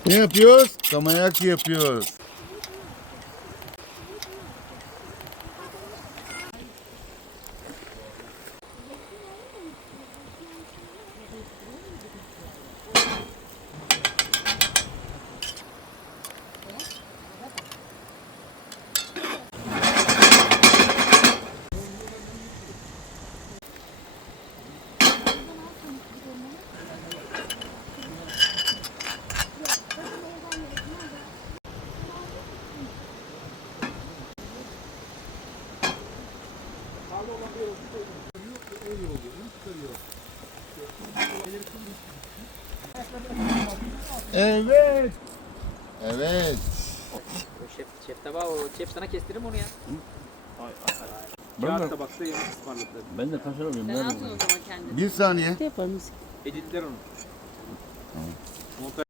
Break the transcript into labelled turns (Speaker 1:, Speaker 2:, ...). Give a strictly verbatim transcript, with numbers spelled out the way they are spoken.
Speaker 1: Ne yapıyoruz? Tamayaki yapıyoruz. Evet. Evet.
Speaker 2: Şef, şef tabağı o. Şef sana kestiririm onu ya.
Speaker 3: Ay ay ay.
Speaker 1: Ben
Speaker 3: Kağıt
Speaker 1: de,
Speaker 3: tabakta yemek ısmarladı.
Speaker 4: Ben de kaçıramıyorum.
Speaker 5: Sen
Speaker 4: Nerede
Speaker 5: atın o zaman kendini.
Speaker 1: bir saniye.
Speaker 5: Yaparız.
Speaker 3: Editler onu. Montaj